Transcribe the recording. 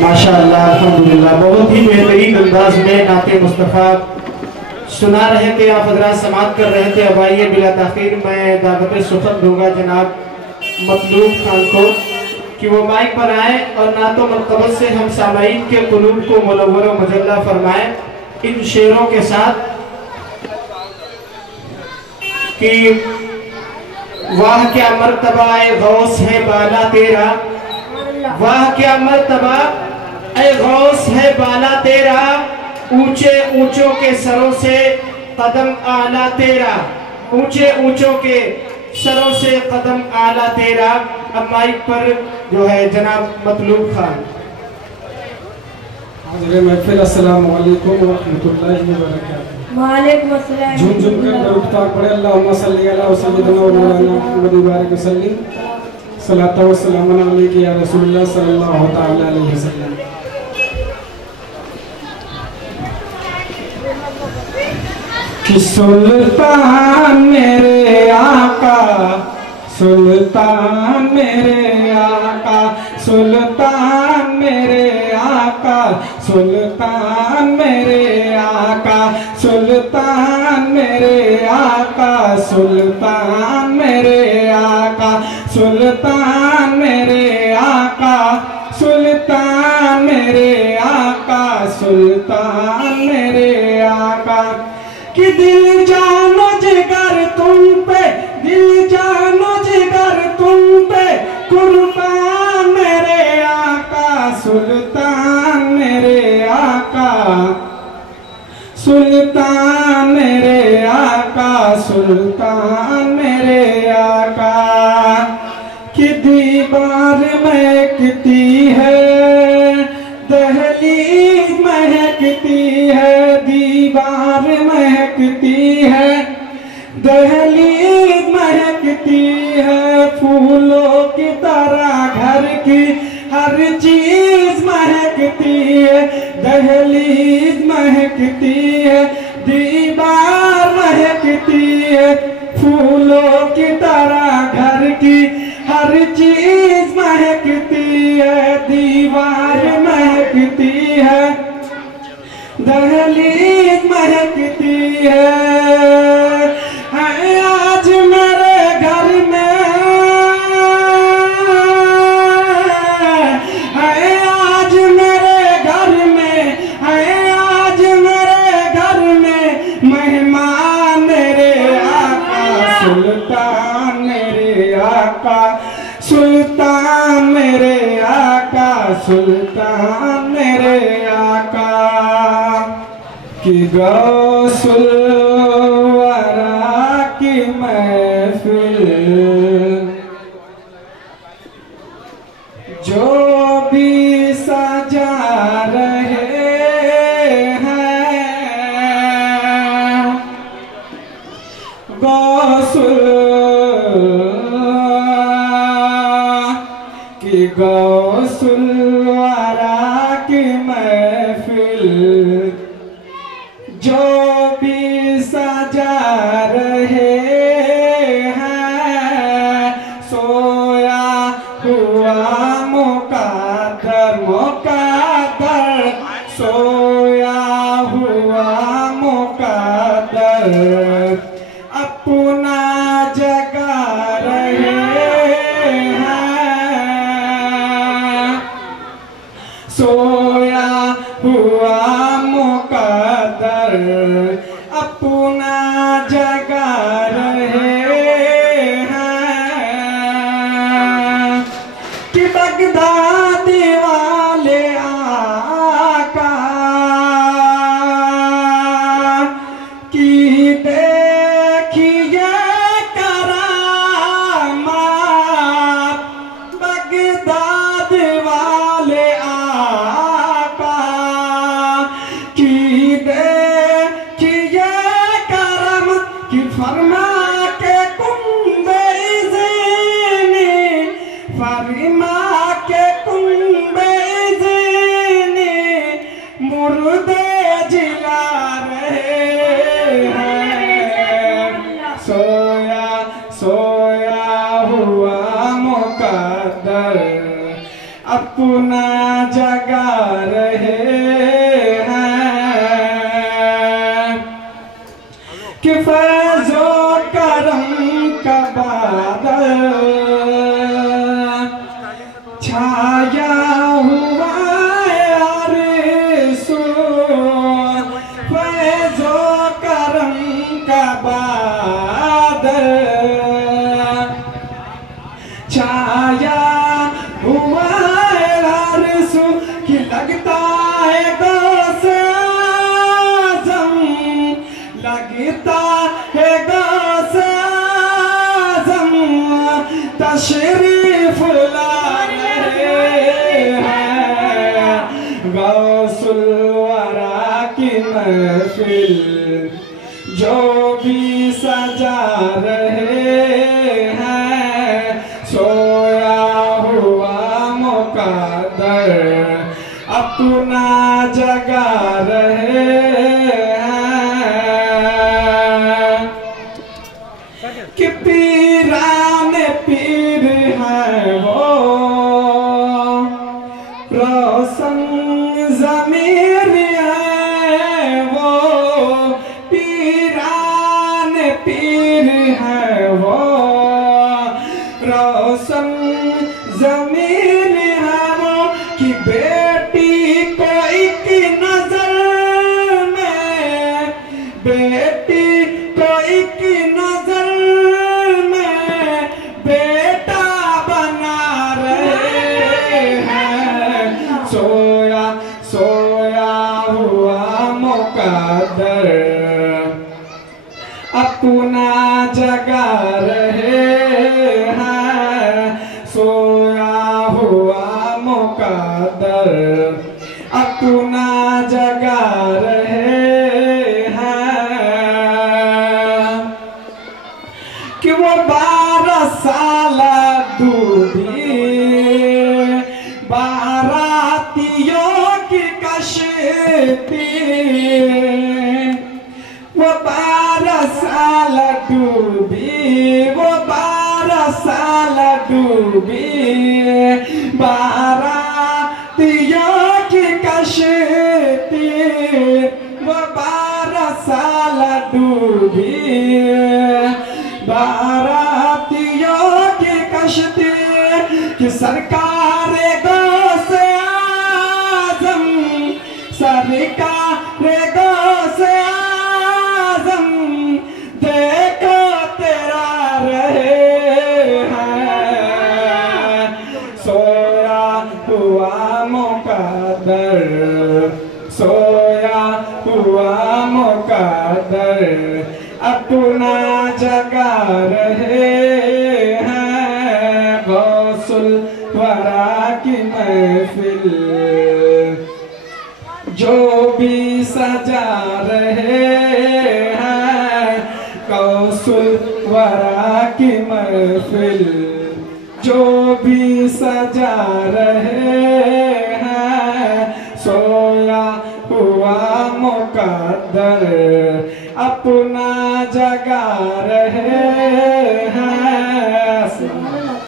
माशाअल्लाह अल्हम्दुलिल्लाह, बहुत ही बेहतरीन अंदाज में नाते मुस्तफ़ा सुना रहे थे, आप हजरात समाअत कर रहे थे। अब आइए बिला ताखीर मैं दावत सुखत दूंगा जनाब मतलूब खान को कि वो माइक पर आए और नातो मनक़बत से हम सामाईन के कुलूब को मुनव्वर व मुजल्ला फरमाएं इन शेरों के साथ कि वाह क्या मर्तबा ए गौस है बाला तेरा, वाह क्या मर्तबा ए गौस है बाला तेरा, ऊंचे ऊंचों के सरों से कदम आला तेरा, ऊंचे ऊंचों के सरों से कदम आला तेरा। अब माइक पर जो है जनाब मतलूब खान। हाज़िर महफिल अस्सलाम वालेकुम व रहमतुल्लाहि व बरकातहू। वालेकुम अस्सलाम। झूम झूम कर दरूद पाक पढ़े। अल्लाहुम्मा सल्ली अला सय्यिदिना व मौलाना मुहम्मद व बारिक वसल्लिम सलात व सलाम अलैका या रसूलुल्लाह सल्लल्लाहु तआला अलैहि वसल्लम। कि सुल्तान मेरे आका, सुल्तान मेरे आका, सुल्तान मेरे आका, सुल्तान मेरे आका, सुल्तान मेरे आका, सुल्तान मेरे आका, सुल्तान मेरे आका, सुल्तान मेरे आका, सुल्तान मेरे आका। कि दिल जानो जिगर तुम पे, दिल जानो जिगर तुम पे, कुर्बान मेरे आका, सुल्तान मेरे आका, सुल्तान मेरे आका, सुल्तान मेरे आका। कि दीवार महकती है, दहलीज महकती है, दीवार महकती है, दहलीज महकती है, फूलों की तरह घर की हर चीज महकती है, दहलीज महकती है, दीवार महकती है, फूलों की तरह घर की हर चीज महकती है, दीवार महकती है, दहलीज महकती है। आज मेरे घर में, आज मेरे घर में, आज मेरे घर में मेहमान मेरे आका, सुल्तान मेरे आका, सुल्तान मेरे आका, सुल्तान मेरे आका। कि गौसुल वरा की महफिल जो भी सजा रहे हैं, गौसुल की गौसुल वरा की महफिल जो भी सजा रहे हैं, सोया हुआ मुक़द्दर, मुक़द्दर सोया हुआ मुक़द्दर अपना जगा रहे हैं, सोया हुआ मुक़द्दर अपना जगा रहे हैं। कि बगदाद वाले आका की देखिए करामात, बगदाद वाले आका की देखिए करम, कि फरमा के कुंबे ज़ीनी, फरमा के कुंबे ज़ीनी मुर्दे जिला रहे हैं, सोया सोया हुआ मुक़द्दर अपना जगा फैज़ो करम का बादल छाया हुआ अरसो, फैज़ो करम का बादल छाया हुआ अरसो कि लगता है गौसे आज़म, लगता है गौसे आज़म तशरीफ ला रहे हैं, गौसुल वरा की महफिल जो भी सजा रहे हैं, सोया हुआ मुक़द्दर अपना जगा रहे हैं, कि पीराने पीर है वो रोशन ज़मीर है वो, पीराने पीर है वो रोशन ज़मीर है वो, कि बेटी को एक नजर में, बेटी को एक नजर में बेटा बना रहे हैं, सोया सोया हुआ मुक़द्दर अपना जगा रहे हैं, सोया हुआ मुक़द्दर अपना जगा रहे हैं, कि वो 12 साल डूबी बारातियों की कश्ती, वो 12 साल डूबी, वो 12 साल डूबी बारातियों की कश्ती, वो 12 साल डूबी बारातियों की कश्ती, कि सरकार गौसे आज़म, सरकार गौसे आज़म देखो तेरा रहे हैं, सोया हुआ मुक़द्दर, सोया हुआ मुक़द्दर अपना जगा रहे हैं, गौसुल वरा की महफिल जो भी सजा रहे हैं, गौसुल वरा की महफिल जो भी सजा रहे हैं, सोया हुआ मुक़द्दर अपना जगा रहे